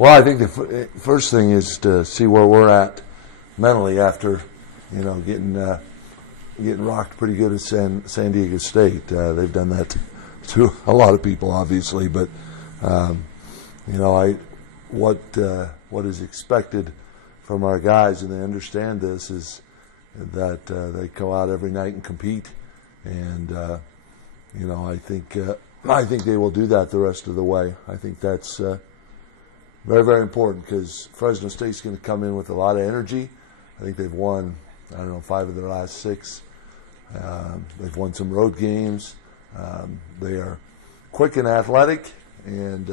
Well, I think the first thing is to see where we're at mentally after, getting rocked pretty good at San Diego State. They've done that to a lot of people, obviously, but what is expected from our guys, and they understand this, is that they go out every night and compete, and I think they will do that the rest of the way. I think that's very, very important because Fresno State's going to come in with a lot of energy. I think they've won, 5 of their last 6. They've won some road games. They are quick and athletic, and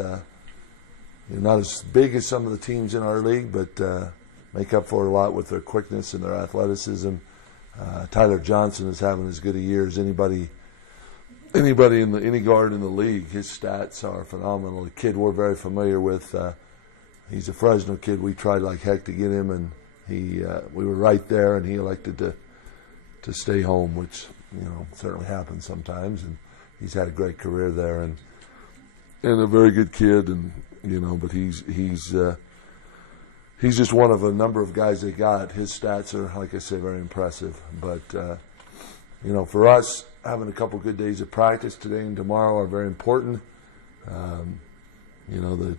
not as big as some of the teams in our league, but make up for it a lot with their quickness and their athleticism. Tyler Johnson is having as good a year as anybody any guard in the league. His stats are phenomenal. The kid we're very familiar with, he's a Fresno kid. We tried like heck to get him, and we were right there, and he elected to stay home, which certainly happens sometimes. And he's had a great career there, and a very good kid, and but he's just one of a number of guys they got. His stats are, like I say, very impressive. But for us, having a couple good days of practice today and tomorrow are very important. The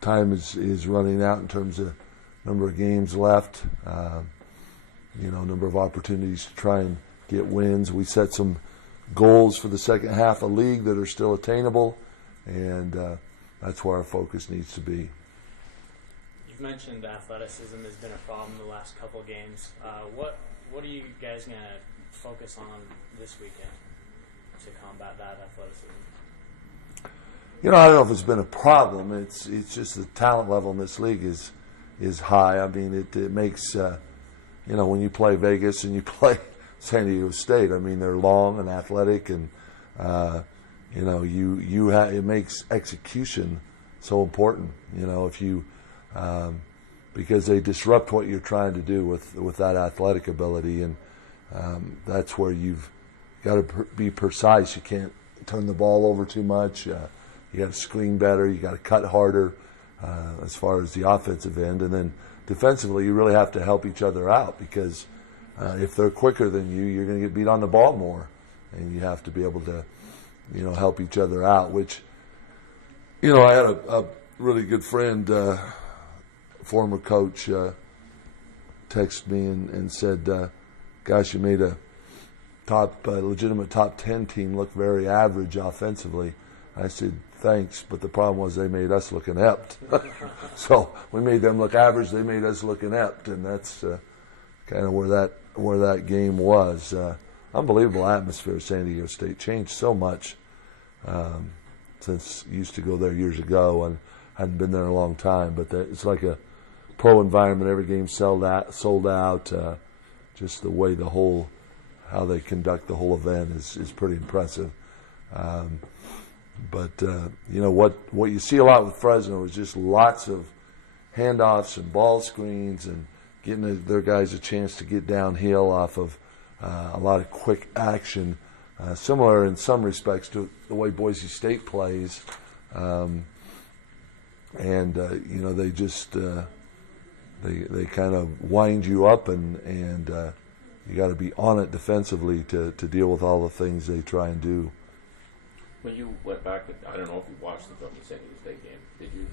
time is running out in terms of number of games left. Number of opportunities to try and get wins. We set some goals for the second half of league that are still attainable, and that's where our focus needs to be. You've mentioned athleticism has been a problem the last couple games. What are you guys going to focus on this weekend to combat that athleticism? I don't know if it's been a problem. It's just the talent level in this league is high. I mean, it makes when you play Vegas and you play San Diego State, I mean, they're long and athletic, and it makes execution so important. If you because they disrupt what you're trying to do with that athletic ability, and that's where you've got to be precise. You can't turn the ball over too much. You got to screen better. You got to cut harder as far as the offensive end, and then defensively, you really have to help each other out because if they're quicker than you, you're going to get beat on the ball more, and you have to be able to, help each other out. Which, I had a really good friend, former coach, text me and said, "Gosh, you made a legitimate top 10 team look very average offensively." I said, "Thanks, but the problem was they made us look inept." So we made them look average. They made us look inept, and that's kind of where that game was. Unbelievable atmosphere at San Diego State. Changed so much since used to go there years ago and hadn't been there in a long time. But it's like a pro environment. Every game sold out. Just the way how they conduct the whole event is pretty impressive. But what you see a lot with Fresno is just lots of handoffs and ball screens and getting their guys a chance to get downhill off of a lot of quick action, similar in some respects to the way Boise State plays. They just they kind of wind you up, and you got to be on it defensively to deal with all the things they try and do. When you went back, I don't know if you watched the film, the San Diego State game. Did you?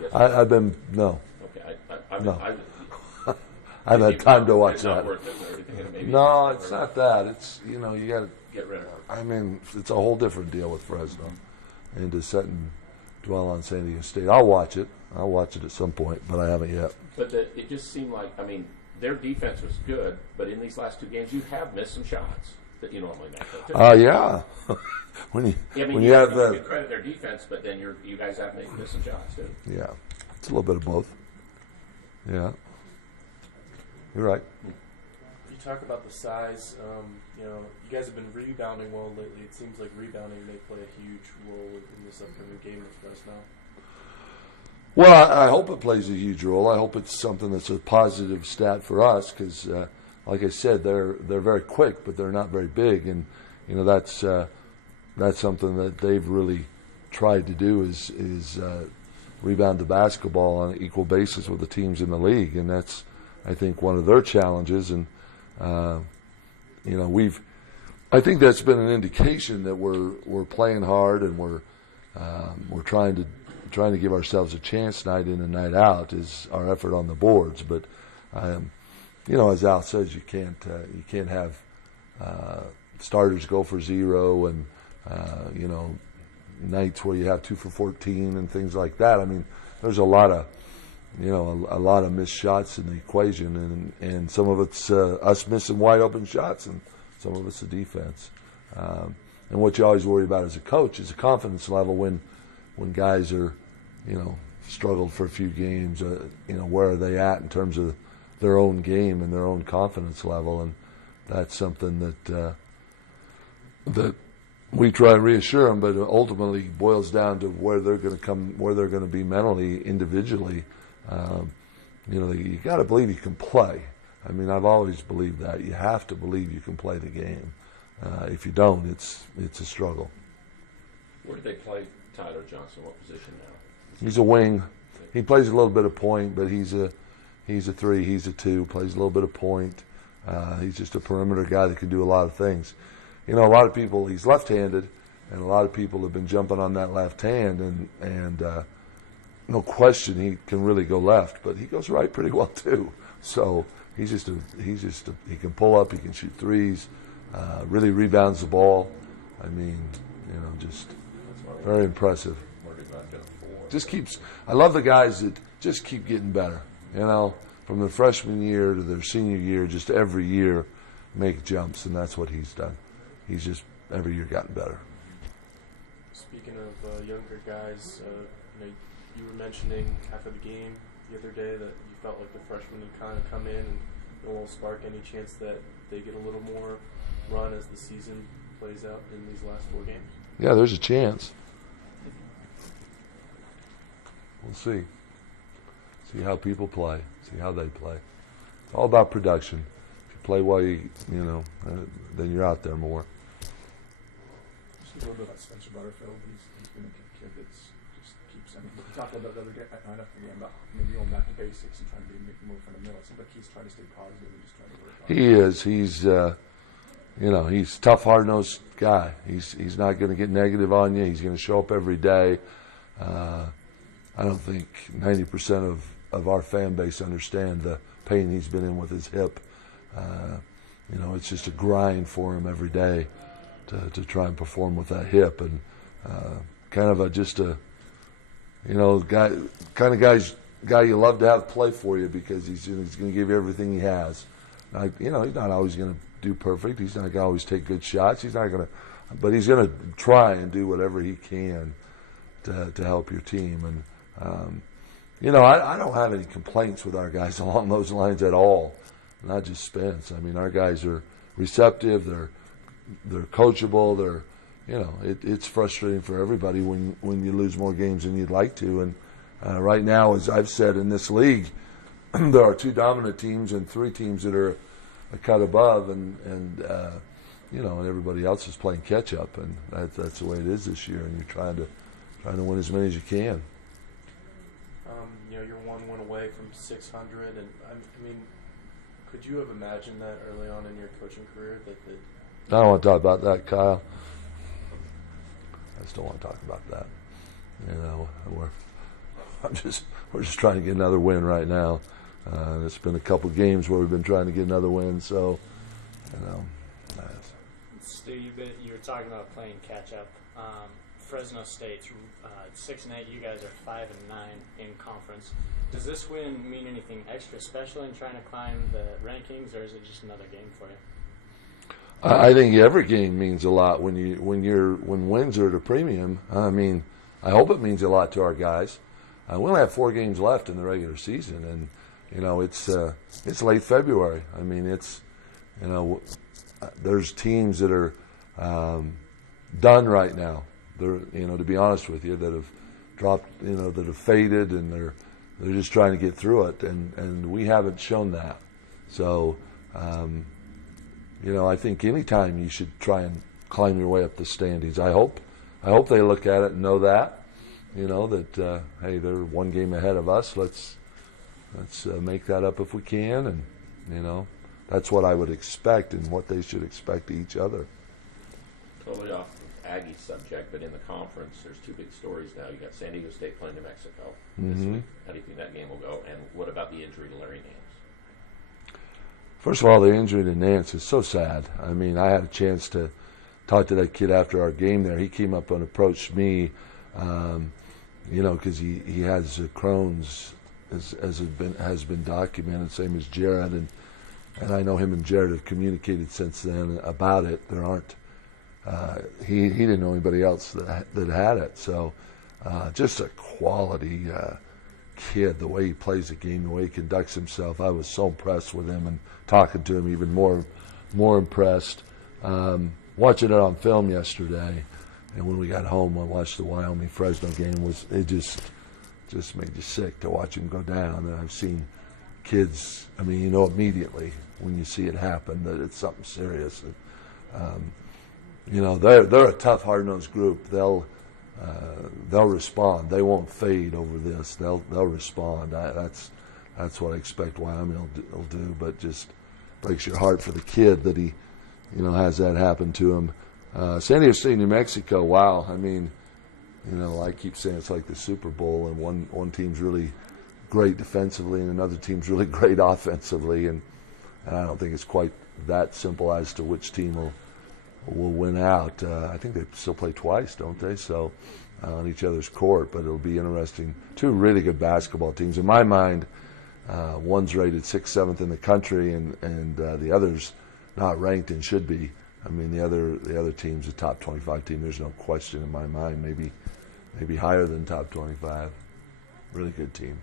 Yes. I've been no. Okay, I've had time to watch it's that. Not worth it, everything, maybe No, it's not that. It's you got to get rid of it. I mean, it's a whole different deal with Fresno, and to sit and dwell on San Diego State. I'll watch it. I'll watch it at some point, but I haven't yet. But it just seemed like, their defense was good, but in these last 2 games, you have missed some shots that you normally make. Yeah. when you have you credit their defense, but then you guys have missed some shots too. Yeah, it's a little bit of both. Yeah, you're right. You talk about the size. You guys have been rebounding well lately. It seems like rebounding may play a huge role in this upcoming game with Fresno. Well, I hope it plays a huge role. I hope it's something that's a positive stat for us because, like I said, they're very quick, but they're not very big, and that's something that they've really tried to do is rebound the basketball on an equal basis with the teams in the league, and that's, I think, one of their challenges. And I think that's been an indication that we're playing hard and we're trying to give ourselves a chance night in and night out is our effort on the boards. But as Al says, you can't have starters go for 0 and nights where you have 2 for 14 and things like that. I mean, there's a lot of missed shots in the equation, and some of it's us missing wide open shots, and some of it's the defense. And what you always worry about as a coach is the confidence level when guys are, struggled for a few games. Where are they at in terms of their own game and their own confidence level? And that's something that we try and reassure them, but ultimately boils down to where they're going to be mentally, individually. You got to believe you can play. I mean, I've always believed that. You have to believe you can play the game. If you don't, it's a struggle. Where do they play Tyler Johnson? What position now? He's a wing. He plays a little bit of point, but he's a 3, he's a 2, plays a little bit of point. He's just a perimeter guy that can do a lot of things. A lot of people, he's left-handed, and a lot of people have been jumping on that left hand, and no question he can really go left, but he goes right pretty well too. So he can pull up, he can shoot threes, really rebounds the ball. I mean, just very impressive. I love the guys that just keep getting better. From their freshman year to their senior year, just every year make jumps, and that's what he's done. He's just every year gotten better. Speaking of younger guys, you were mentioning after the game the other day that you felt like the freshmen had kind of come in and it will spark any chance that they get a little more run as the season plays out in these last 4 games? Yeah, there's a chance. We'll see. See how people play. See how they play. It's all about production. If you play well, then you're out there more. Just a little bit about Spencer Butterfield. He's been a kid that's just keeps. I mean, we talked a little bit the other day after the game about maybe going back to basics and trying to make more from the middle. It seems like he's trying to stay positive and just trying to work hard. He is. He's he's a tough, hard-nosed guy. He's not going to get negative on you. He's going to show up every day. I don't think 90% of our fan base understand the pain he's been in with his hip. It's just a grind for him every day to try and perform with that hip, and guy you love to have play for you because he's going to give you everything he has. He's not always going to do perfect. He's not going to always take good shots. But he's going to try and do whatever he can to help your team. And I don't have any complaints with our guys along those lines at all. Not just Spence. I mean, our guys are receptive. They're coachable. It's frustrating for everybody when you lose more games than you'd like to. And right now, as I've said in this league, there are 2 dominant teams and 3 teams that are a cut above, and everybody else is playing catch up, and that's the way it is this year. And you're trying to win as many as you can. You're 1 win away from 600, and I mean, could you have imagined that early on in your coaching career? I don't want to talk about that, Kyle. I just don't want to talk about that. We're just trying to get another win right now. It's been a couple games where we've been trying to get another win, so Stu, you were talking about playing catch up. Fresno State's 6-8. You guys are 5-9 in conference. Does this win mean anything extra special in trying to climb the rankings, or is it just another game for you? I think every game means a lot when wins are at a premium. I mean, I hope it means a lot to our guys. We only have 4 games left in the regular season, and it's late February. I mean, there's teams that are done right now. They're, to be honest with you, that have dropped, that have faded, and they're just trying to get through it, and we haven't shown that. So, I think anytime you should try and climb your way up the standings. I hope they look at it and know that, You know that hey, they're one game ahead of us. Let's make that up if we can, and you know that's what I would expect and what they should expect to each other. Totally off the Aggie subject, but in the conference, there's two big stories now. You got San Diego State playing New Mexico this week. How do you think that game will go? And what about the injury to Larry Nance? First of all, the injury to Nance is so sad. I mean, I had a chance to talk to that kid after our game there. He came up and approached me, you know, because he has Crohn's, as has been documented, same as Jared, and I know him and Jared have communicated since then about it. There aren't. He didn't know anybody else that had it. So just a quality kid, the way he plays the game, the way he conducts himself. I was so impressed with him, and talking to him even more impressed. Watching it on film yesterday, and when we got home, I watched the Wyoming-Fresno game. It just made you sick to watch him go down. And I've seen kids. I mean, you know immediately when you see it happen that it's something serious. And, you know, they're a tough, hard-nosed group. They'll respond. They won't fade over this. They'll respond. That's what I expect Wyoming will do. But just breaks your heart for the kid that he, you know, has that happen to him. San Diego State, New Mexico. Wow. I mean, you know, I keep saying it's like the Super Bowl, and one team's really great defensively, and another team's really great offensively, and I don't think it's quite that simple as to which team will win out. I think they still play twice, don't they? So on each other's court, but it'll be interesting. Two really good basketball teams. In my mind, one's rated 6th, 7th in the country, and the other's not ranked and should be. I mean, the other team's a top 25 team. There's no question in my mind. Maybe higher than top 25. Really good team.